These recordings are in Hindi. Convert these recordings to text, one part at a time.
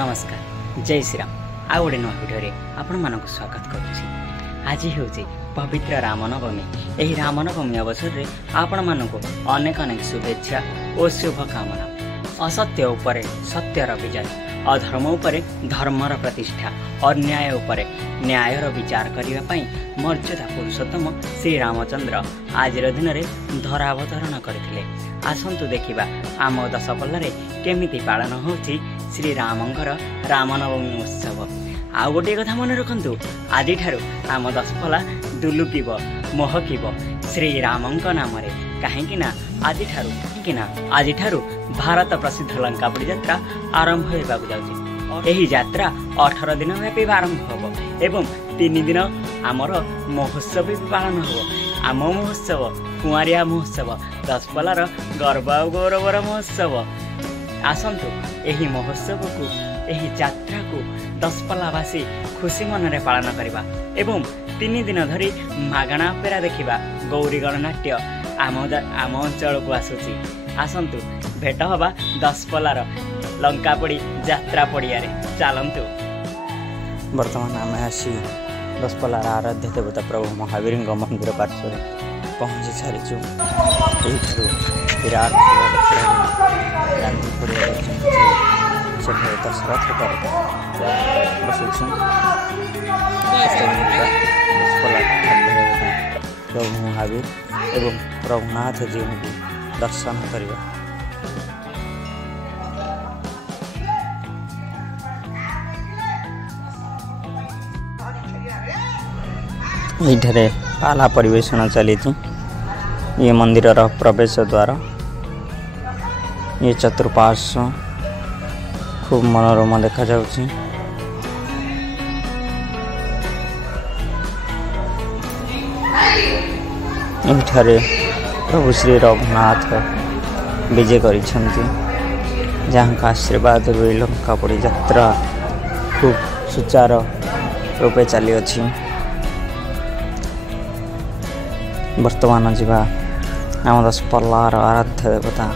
नमस्कार जय श्री राम आ गोटे नुआ भिडियो आपण मानक स्वागत करुच्ची। आज हूँ पवित्र रामनवमी। यही रामनवमी अवसर में आपण मानक अनेक अनेक शुभेच्छा और शुभकामना। असत्य उपरे सत्यर विजय, अधर्म उपरे धर्मर प्रतिष्ठा, अन्याय उपरे न्यायर विचार करने मर्यादा पुरुषोत्तम श्री रामचंद्र आज दिन में धरावतरण करते। आसतु देखा आम दशपल्लार केमिति पालन होची श्री रामंकर रामनवमी उत्सव। आउ गोटे कथा मन रखु, आज आम दशपल्ला दुलुकिब महकिब श्री रामंक नाम कहीं आज भारत प्रसिद्ध लंकापुरी यात्रा आरंभ होगाक जाउछि। यात्रा 18 दिन व्यापी आरंभ होब एवं 3 दिन आमर महोत्सव भी पालन होब। आम महोत्सव कुआरिया महोत्सव, दशपल्लार गर्व और गौरवर महोत्सव। आसतु यही महोत्सव को यही यात्रा को दशपल्लावासी खुशी मन रे पालन करवा एवं 3 दिन धरी मागणा अपेरा देखा गौरी गणनाट्य आम अंचल को आसुची। आसतु भेट हवा दशपल्लार लंकापुरी यात्रा पड़िया चलतु। वर्तमान आम आसी दशपल्लार आराध्य देवता प्रभु महावीर मंदिर पार्श्व पहुँची सारीचु। विराट गांधी पड़िया दशरथ बसुछु। प्रभु महावीर एवं प्रभुनाथ जी को दर्शन करवा। ये पाला परिवेषण चली ये मंदिर प्रवेश द्वार। ये चतुर्पार्श्व खूब मनोरम देखा जाउछि। एठारे प्रभु श्री रघुनाथ विजय करिसेंति, जहाँ का आशीर्वाद लंकापुरी यात्रा खूब सुचारू रूपे चली अछि। वर्तमान जीवा आम दशपल्लार आराध्य देवता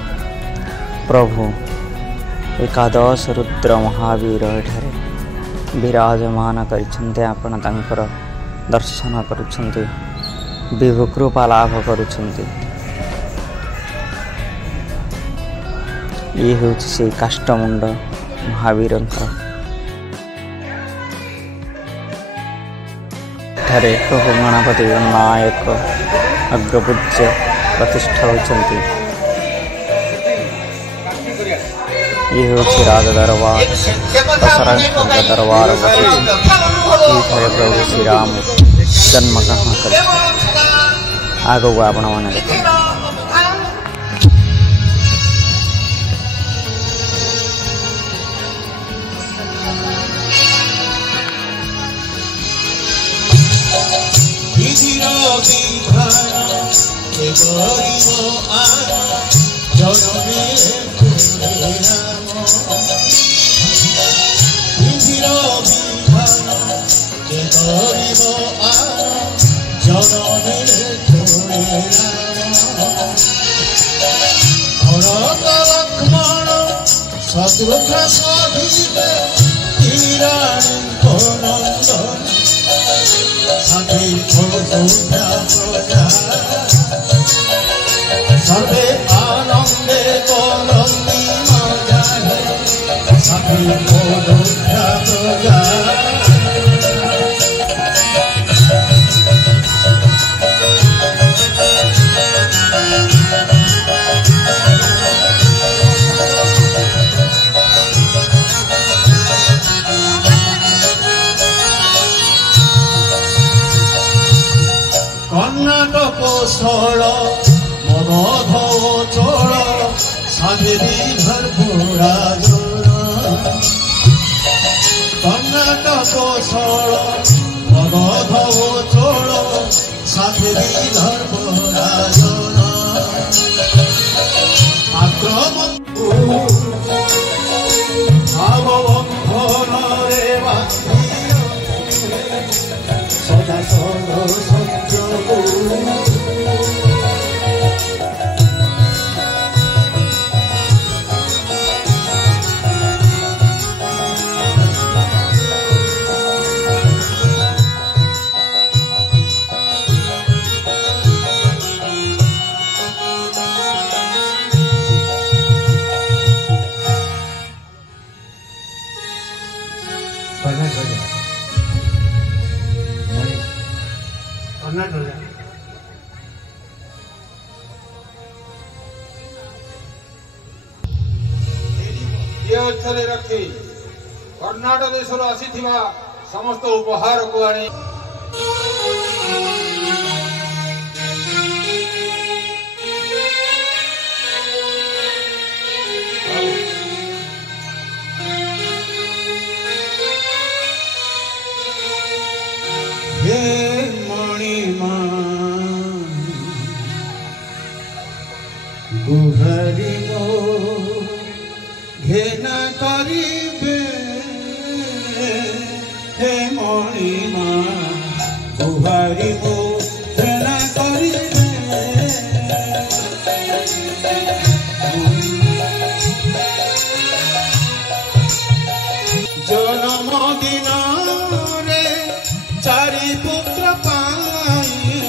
प्रभु एकादश रुद्र महावीर एठारे विराजमान करिसेंति। आपण तांकर दर्शन करुछंती, विभु कृपा लाभ करुछंती। ये हूँ से काष्ठमुंड महावीर प्रभु गणपति नायक अग्रपूज्य प्रतिष्ठा होती। ये हूँ राज दरबार दशरथ दरबार प्रभु श्री राम जन्म कहाँ कर आगो आपण मैंने देख। सर्वे आनंदे कोनंदी मजाहे सभी मोदुभ्या प्रजा। कर्नाटक स्थल मगध चोल साधुधर पुराज। कर्नाटक स्थल मगध चोल साधुधर पुराज। आक्रमण सदा सत्य ଅର୍ଥରେ ରଖି କର୍ଣ୍ଣାଟକ ଦେଶରୁ ଆସିଥିବା ସମସ୍ତ ଉପହାରକୁ ଆଣି हे मणिमा गुहारी मो घेना करिबे हे मणिमा गुहारी मो घेना करिबे जन्म दिन चारि पुत्र पाई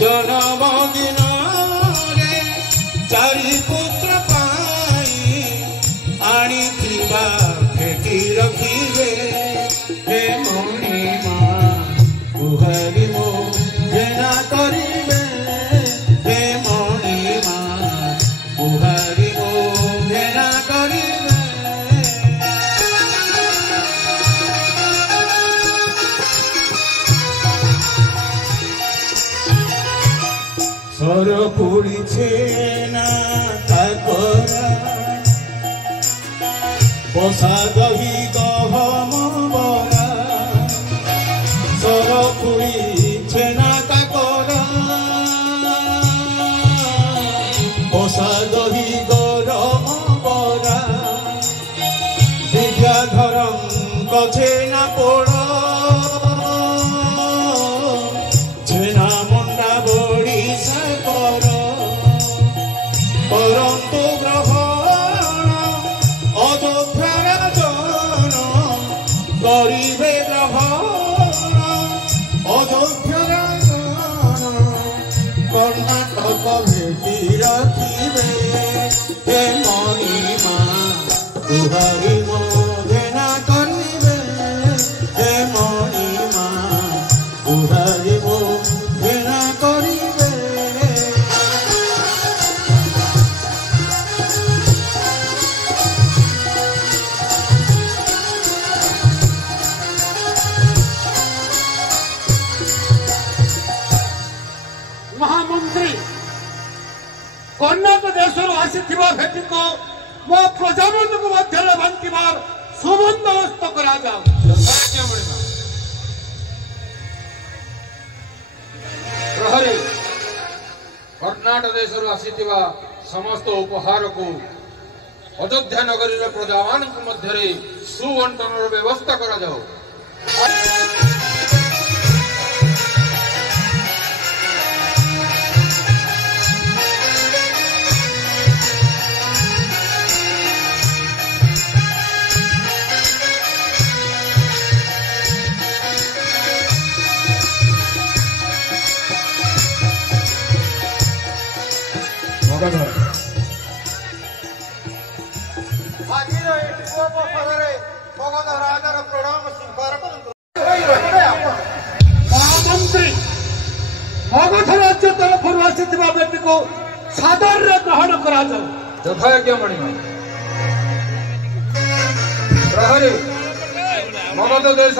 जन्म दिन चारि पुत्र पाई आनी फेटी रखिबे हे मणिमा गुहारी मो घेना करिबे हे मणिमा गुहारी मो घेना करिबे सर पुड़ीछे ना ताकरा बसा दही गहम बरा सर पुड़ीछे ना ताकरा बसा दही गरम बरा विद्याधरम कछे ना पोड़ा छेना मंडा बड़ी साकर परंतु ग्रहण अयोध्या जन करिबे ग्रहण अयोध्या जन कर्णाटक भेटी रखिबे हे मणिमा गुहारी मो घेना करिबे हे मणिमा गुहारी मो घेना करिबे महामंत्री कर्णाटक देशରୁ ଆସିଥିବା ଭେଟିକୁ ମୋ ପ୍ରଜାମାନଙ୍କୁ ମଧ୍ୟରେ ବାଣ୍ଟିବାର ସୁବନ୍ଦୋବସ୍ତ କରାଯାଉ। ପ୍ରହରୀ कर्णाटक देशରୁ ଆସିଥିବା ସମସ୍ତ ଉପହାରକୁ ଅଯୋଧ୍ୟା ନଗରୀର ପ୍ରଜାମାନଙ୍କ ମଧ୍ୟରେ ସୁବଣ୍ଟନର ବ୍ୟବସ୍ଥା କରାଯାଉ। महामंत्री मगध राज्य तरफ आसिଥିବା ବ୍ୟକ୍ତିକୁ ସାଦରରେ ଗ୍ରହଣ କରାଯାଉ। ଯଥାଜ୍ଞ ମଣିମା ପ୍ରହରୀ ମଗଧ ଦେଶ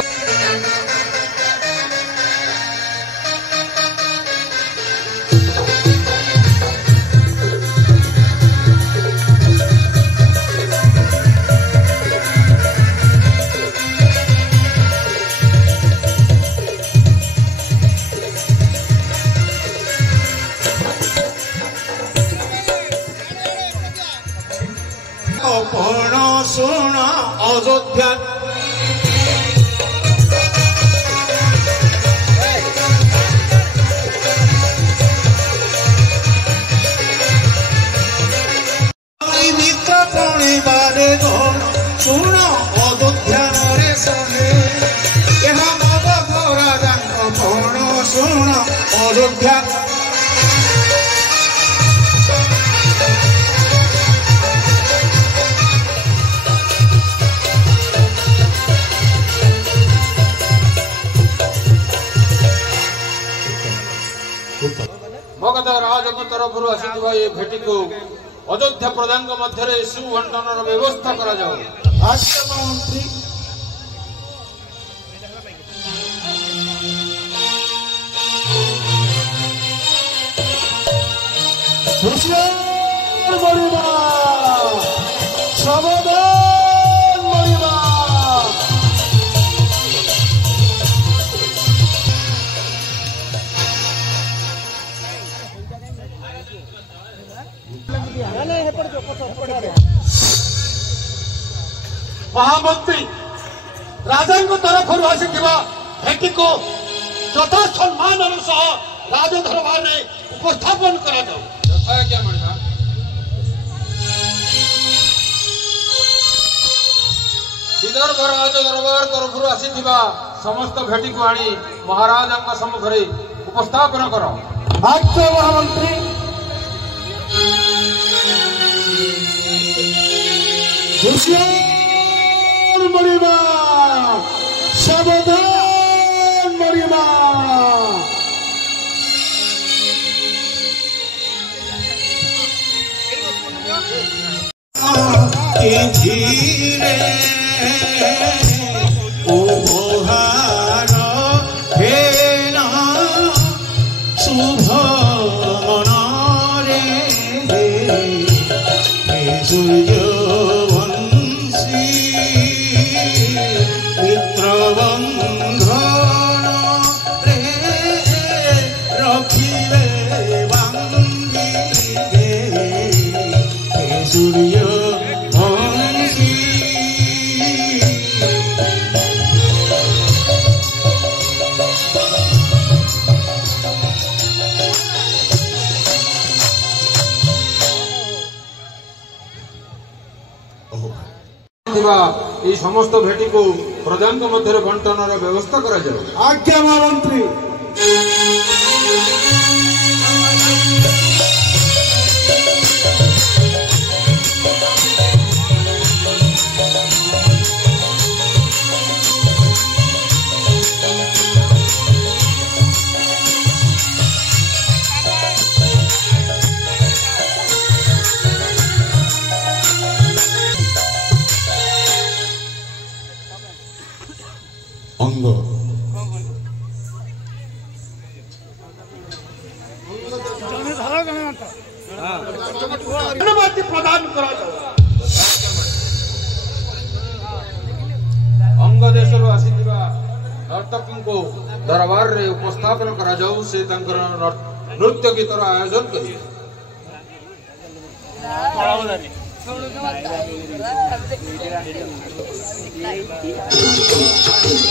कौन सुन अयोध्या मित्र पुणी बारे गण सुन अयोध्या रे सहे यह मगध राजा कौन सुन अयोध्या राजक तरफ आसीथिबा ए भेटी को अयोध्या प्रधान मध्य सुबंटन व्यवस्था करा जाओ। आज्ञा मंत्री हुशियार मरिबा सावधान मरिबा। महामंत्री राजा तरफ आसीथिबा भेटी को यथा सम्मान सह राजदरबार में उपस्थापन करा जाओ। क्या मानना विदर्भ राजदरबार तरफ आसीथिबा समस्त भेटी को आनी महाराजा सम्मुख उपस्थापन कर। आज्ञा महामंत्री हुशियार मरिबा सावधान मरिबा। धीरे उपहार हेना शुभ मनरे सूर्य वंशी मित्रबंधन रे रखिले बांगी सूर्य समस्त भेटी को प्रधान मध्य बंटन व्यवस्था करा जाओ। आज्ञा महामंत्री अंग प्रदान करा जाओ। अंग देश आसीथिबा नर्तकी को दरबार रे उपस्थापन करा जाऊ। से तंकर नृत्य गीतर आयोजन करिए। सारी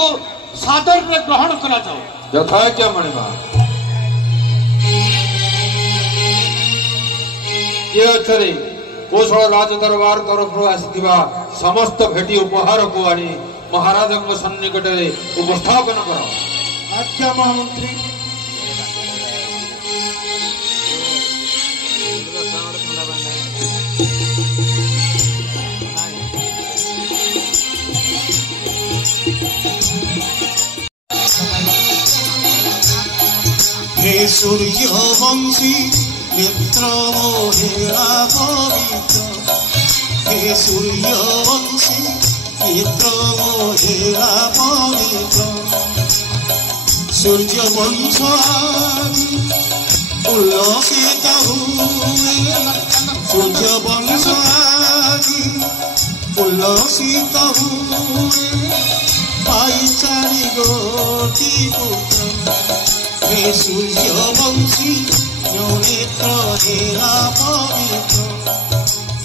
को सादर में ग्रहण करा जाओ यथा क्या मणिमा ये अक्षरे कोशल राज दरबार तरफ आसिथिबा समस्त भेटी उपहार को आनी महाराज सन्निकट उपस्थापन कर आज्ञा महामंत्री हे सूर्य वंशी नेत्र मोहेरा पवित्र हे सूर्य वंशी नेत्र मोहेरा पवित्र सूर्य वंश उल्लसित हुए सूर्य वंश उल्लसित हुए पाई चारि गोटी पुत्र हे सूर्य वंशी नेत्र हेरा पवित्र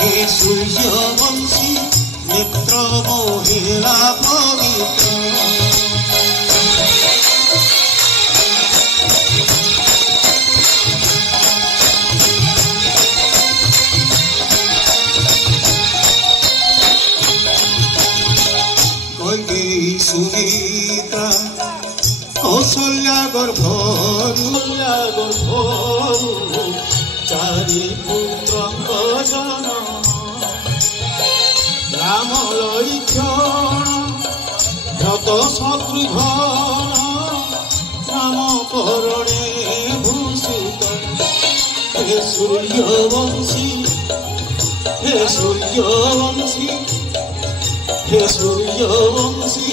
हे सूर्य वंशी नेत्र मोहेरा पवित्र सुनीता কৌশল্যা গর্ভরু চারি পুত্রঙ্ক জন রাম লক্ষণ ভ্রত শত্রুঘ্ন নাম করণে ভূষিত হে সূর্যবংশী হে সূর্যবংশী হে সূর্যবংশী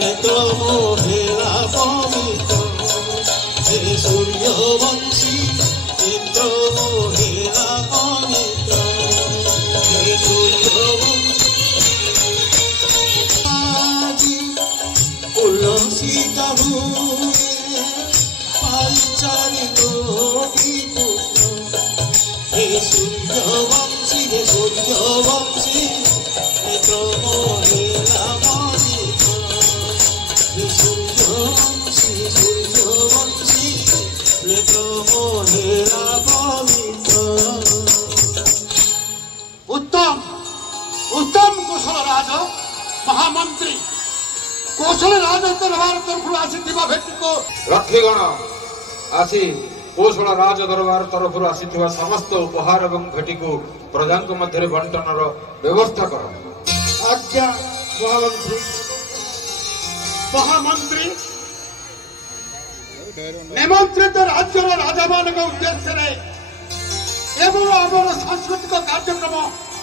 নেত্র মোহেলা পবিত্র হে সূর্যবংশী নেত্র মোহেলা পবিত্র হে সূর্যবংশী আজি উল্লসিত হুয়ে পাইচারি কোটি পুত্র হে সূর্যবংশী নেত্র মোহেলা পবিত্র হে সূর্যবংশী নেত্র মোহেলা পবিত্র। उत्तम उत्तम कौशल राज महामंत्री कौशल राज दरबार तरफ आसीथिबा भेटी को रक्षीगण आसी कौशल राज दरबार तरफ आसीथिबा समस्त उपहार एवं भेटी को प्रजा मध्य बंटनर व्यवस्था कर। आज्ञा महामंत्री महामंत्री निमंत्रित राज्य राजा मान उद्देश्य एवं आमर सांस्कृतिक कार्यक्रम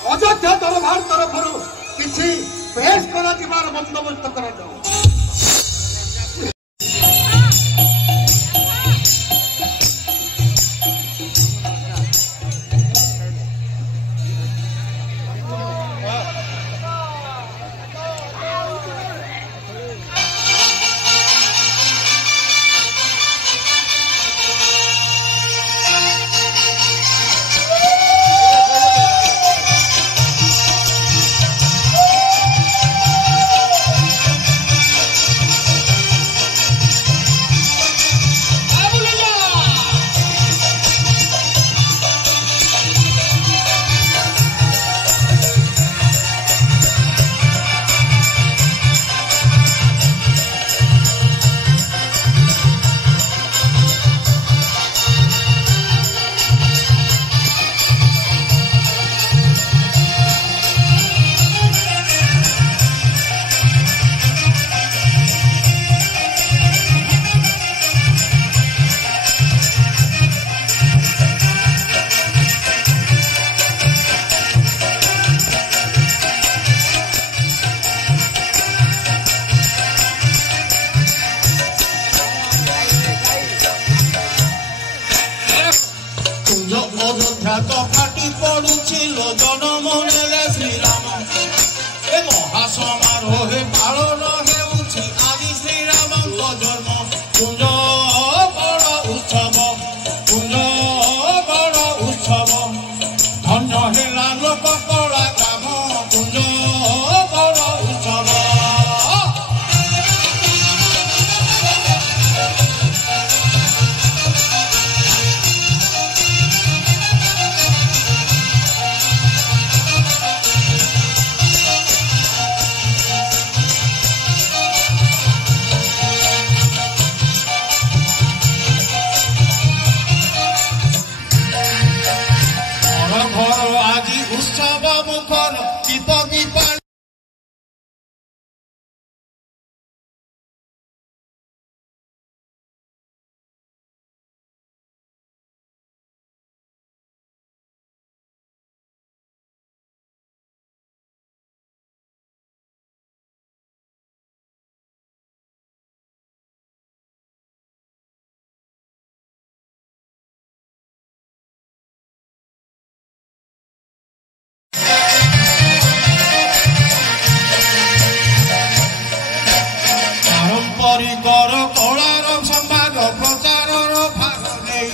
अयोध्या दरबार तरफ किसी पेश कर बंदोबस्त कर। तो फाटी पड़ुछिल जनमने श्रीराम ए महासमारोहे पालन हेउछि आदि श्रीरामଙ୍କ जन्म कुंज बड़ उत्सव धन्य हेला लोक कला ग्राम कुंज बड़ उत्सव। আজি উৎসৱ মুখৰ বিপদী পানী पारंपरिकर कलार संभाग प्रचार भाग नहीं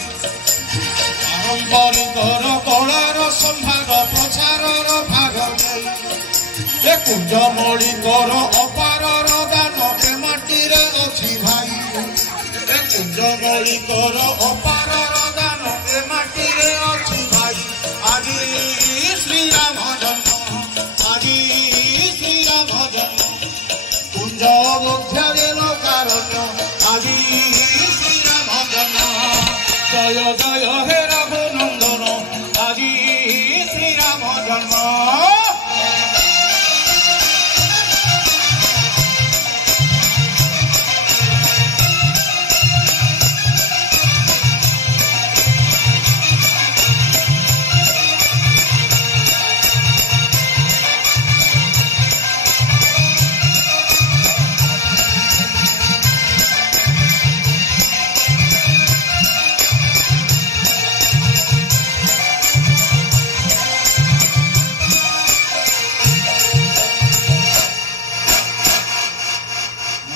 पारंपरिकर कलार संभाग प्रचार भाग नहीं कुंजमणिकर अपार दान ए माटी अच्छी भाई कुंजमणिकर अपार दान ए माटी अच्छी भाई आज श्रीराम जन्म आज श्रीराम जन्म कुंज कारण आज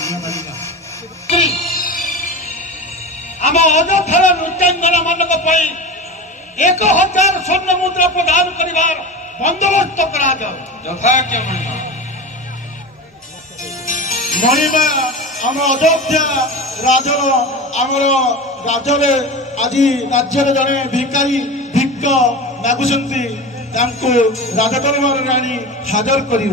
आम अयोध्यार नृत्यांगन मान 1000 स्वर्ण मुद्रा प्रदान कर बंदोबस्त यथाज्ञा मणिमा आम अयोध्या राजर आमर राज्य आज राज्य जड़े भिकारी भिक्क मागुंट राजदरबार आनी हाजर करू।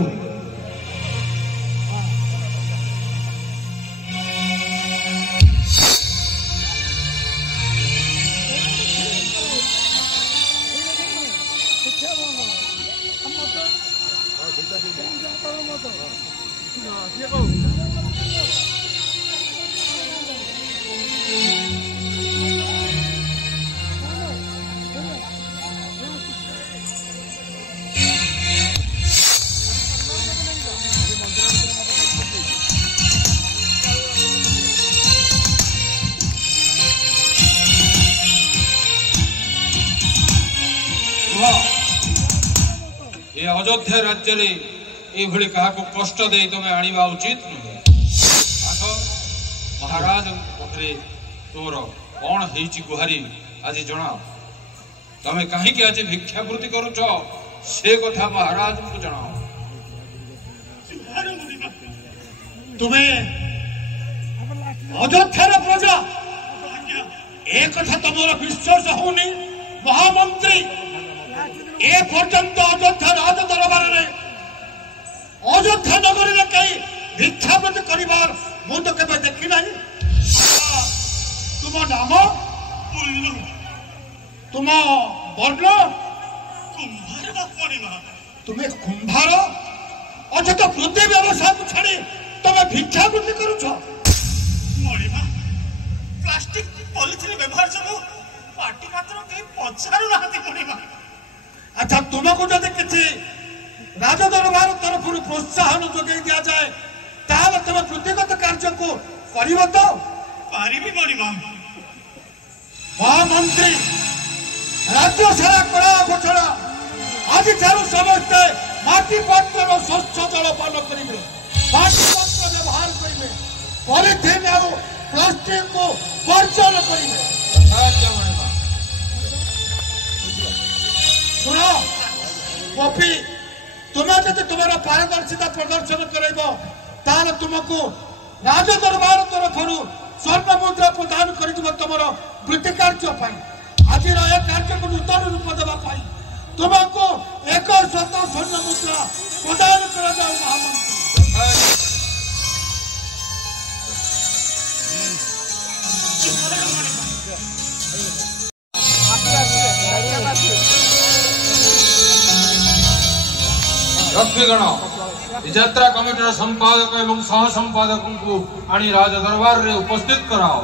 ये अयोध्या राज्य ये क्या कष्ट दे तुम्हें आनिबा उचित नुहे। आस महाराज पाखे तोर कौन है गुहारी आज जना तमें कहीं आज भिक्षावृत्ति करुच से कथा महाराज को जनाओ। तुम्हें अयोध्यार प्रजा एक कथा तुम विश्वास होनी महामंत्री ए पर्यंत अयोध्या राज दरबार अयोध्या नगर में कहीं भिक्षावृत्ति कर मुझे केवे देखी ना। तुम नाम तुम वर्ण तुम्हें कुंभार अच्छा तो वृद्धि व्यवसाय को छाड़ी तुम्हें भिक्षावृत्ति करुच। प्लास्टिक पॉलिथिन व्यवहार सब पार्टी मात्र कहीं पचारू ना। अच्छा तुमको जब किसी राजदरबार तरफ प्रोत्साहन जोगे दि जाए तुम वृत्तिगत कार्य को कर तो महामंत्री राज्य सारा कड़ा घोषणा आज समस्ते माटी पात्र स्वच्छ जल पान करेंगे माटी पात्र व्यवहार करेंगे पॉलिथिन और प्लास्टिक को वर्जन करेंगे। सुन पपी तुम्हें जब तुम्हारा पारदर्शिता प्रदर्शन कर तुमको राजदरबार तरफ स्वर्ण मुद्रा प्रदान कर तुम वृत्ति कार्य आज कार्य को नूतन रूप देवाई तुमको 100 स्वर्ण मुद्रा प्रदान कर महामंत्री। रक्षीगण यात्रा कमिटर संपादक एवं सह संपादक को आनी राज दरबार रे उपस्थित कराओ।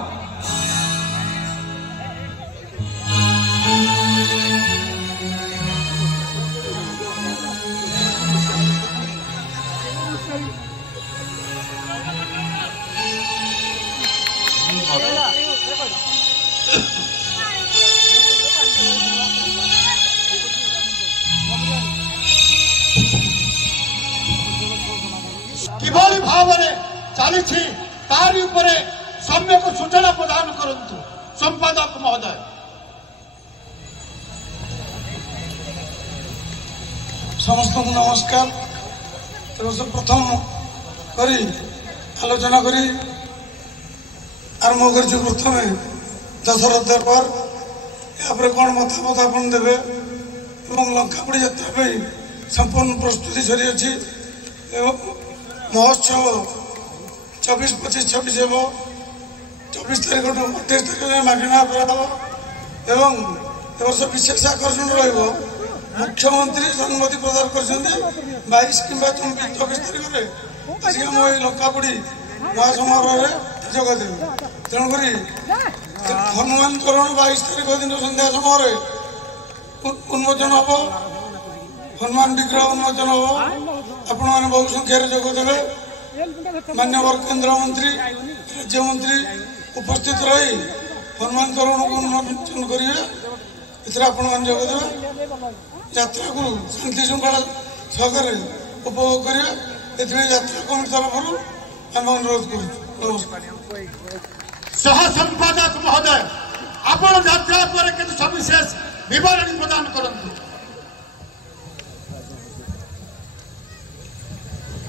किभली भाव चली तारी सम्यक सूचना प्रदान करंतु संपादक महोदय। समस्त को नमस्कार। प्रथम करी आलोचना करी आरंभ कर प्रथम दशरथ दरबार यापर कौन मतामत आपन देवे लंकापुड़ी यात्रा संपूर्ण प्रस्तुति सरी अच्छी महोत्सव 24, 25, 26 हे 24 तारीख 28 तारीख मागणा एवं वर्ष विशेष आकर्षण रुख्यमंत्री अनुमति प्रदान कर 22 कि 24 तारीख में आम लंकापुड़ी महासमारोह जोगदेवे। तेणुक हनुमान करण 22 तारीख दिन सन्ध्या समय उन्मोचन हम हनुमान विग्रह उन्मोचन हम आपण मैंने बहु संख्यार जोगदेवे। मान्यवर केंद्र मंत्री राज्य मंत्री उपस्थित रही हनुमान करण को उन्मोचन करेंगे आपण मैंने जोगदेवे। यात्रा को शांति श्रृंखला सहकार उपभोग करेंगे। यात्रा कमिटी तरफ ଆମେ ଅନୁରୋଧ କରୁଛୁ। ନମସ୍କାର। सह संपादक महोदय आपण यात्रा पर किसी सविशेष विवरणी प्रदान करंतु।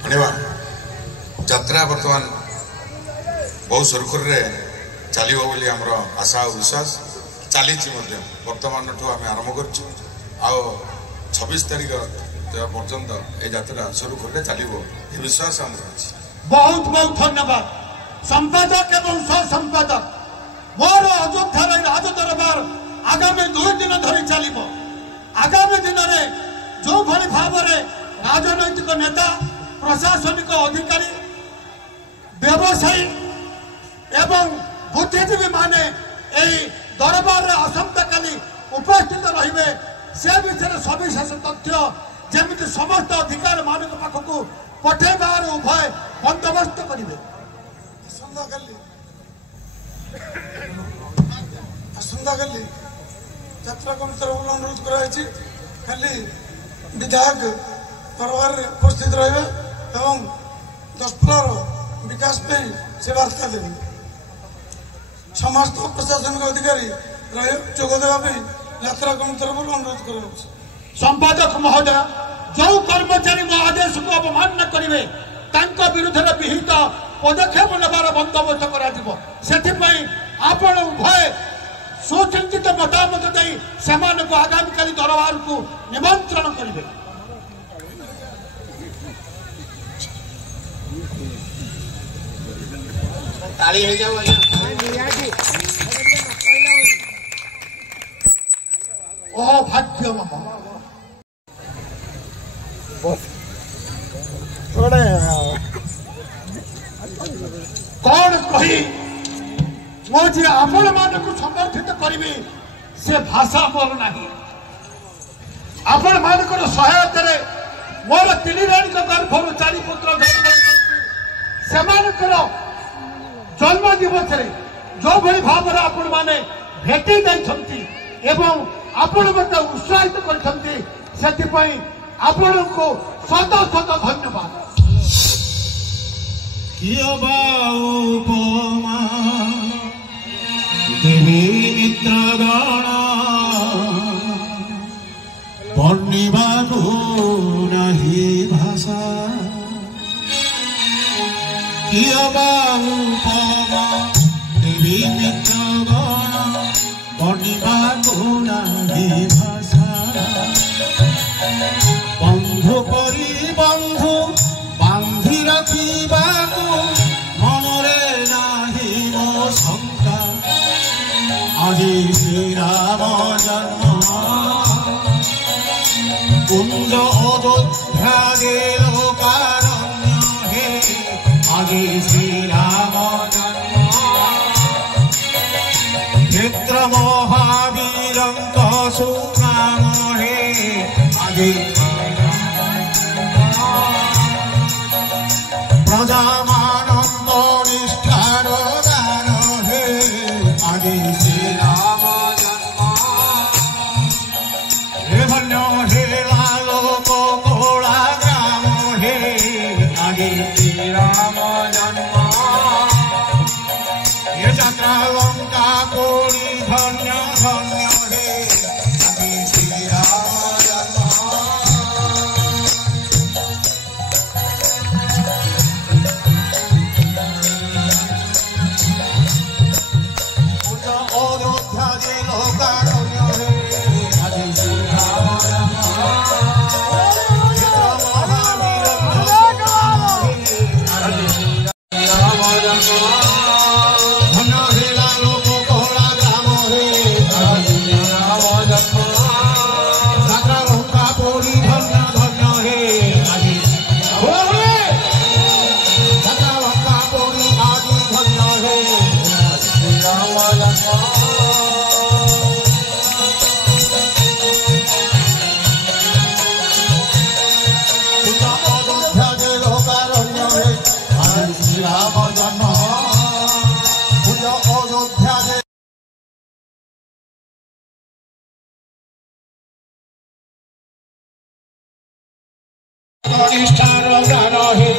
धन्यवाद। यात्रा बर्तमान बहुत सुरखुर चलो बोली आमर आशा और विश्वास चली बर्तमान आम आरंभ कर 26 तारीख पर्यंत ये यात्रा सुरखुर चलो ये विश्वास आम अच्छी। बहुत बहुत धन्यवाद संपादक एवं सह संपादक मोर अयोध्या राज दरबार आगामी 2 दिन धरी चलो। आगामी दिन में जो भाई भाव में राजनैतिक नेता प्रशासनिक अधिकारी व्यवसायी एवं बुद्धिजीवी माने यही दरबार आसंता काली उपस्थित रहिबे से विषय सविशेष तथ्य जमी समस्त अधिकार मान पाखक पठेबार उभय बंदोबस्त करेंगे। आसंता काली यात्रा कमिटी तरफ अनुरोध कराई खाली विधायक दरबार उपस्थित रहे एवं दशपल्लार विकास में से वार्ता देवे समस्त प्रशासनिक अधिकारी रहे जोगदेवा यात्रा कमिटी तरफ अनुरोध कर। संपादक महोदय जो कर्मचारी मो आदेश को अवमानना करेंगे विरुद्ध विहित पदक्षेप नेबार बंदोबस्त कर आपण उभय सुचिंतित मतामत दे आगामी काली दरबार को निमंत्रण करेंगे। ओह भाग्य कौन कही मुझे आपण मान को समर्थित करी से भाषा मोर नहीं। आपण मान सहायता मोर 3 राणी गर्भर 4 पुत्र जन्म दिवस जो भाई भाव में आपण मैंने भेटी जाइछंती एवं आपण मत उत्साहित करछंती सेतिपई आपण को शत शत धन्यवाद। देवी मित्रगण वर्णिबाको नाही भाषा देवी मित्रगण वर्णिबाको नाही भाषा बंधु करी बंधु बांधि रखिबाको मनरे नाही मो शंका আজি শ্রী রাম জন্ম কুঞ্জ অযোধ্যা গেল কারণ্য হে আজি শ্রী রাম জন্ম ক্ষেত্র মহাবীরঙ্ক সুনাম হে আজি প্রজামানন্দ নিষ্ঠার দান হে আজি শ্রী রাম জন্ম হে ধন্য হে লালোক কোলা গ্রাম হে আজি শ্রী রাম জন্ম হে যাত্রা লঙ্কা করি ধন্য ধন্য হে আজি শ্রী রাম জন্ম অযোধ্যা যে লোকারণ্য হে আজি শ্রী রাম জন্ম ধন্য হে লালোক কোলা গ্রাম হে আজি শ্রী রাম জন্ম যাত্রা লঙ্কা পরি ধন্য ধন্য হে আজি যাত্রা লঙ্কা পরি আজি ধন্য হে শ্রী রাম জন্ম অযোধ্যা যে লোকারণ্য হে আজি শ্রী রাম জন্ম অযোধ্যা যে নিষ্ঠার গান হে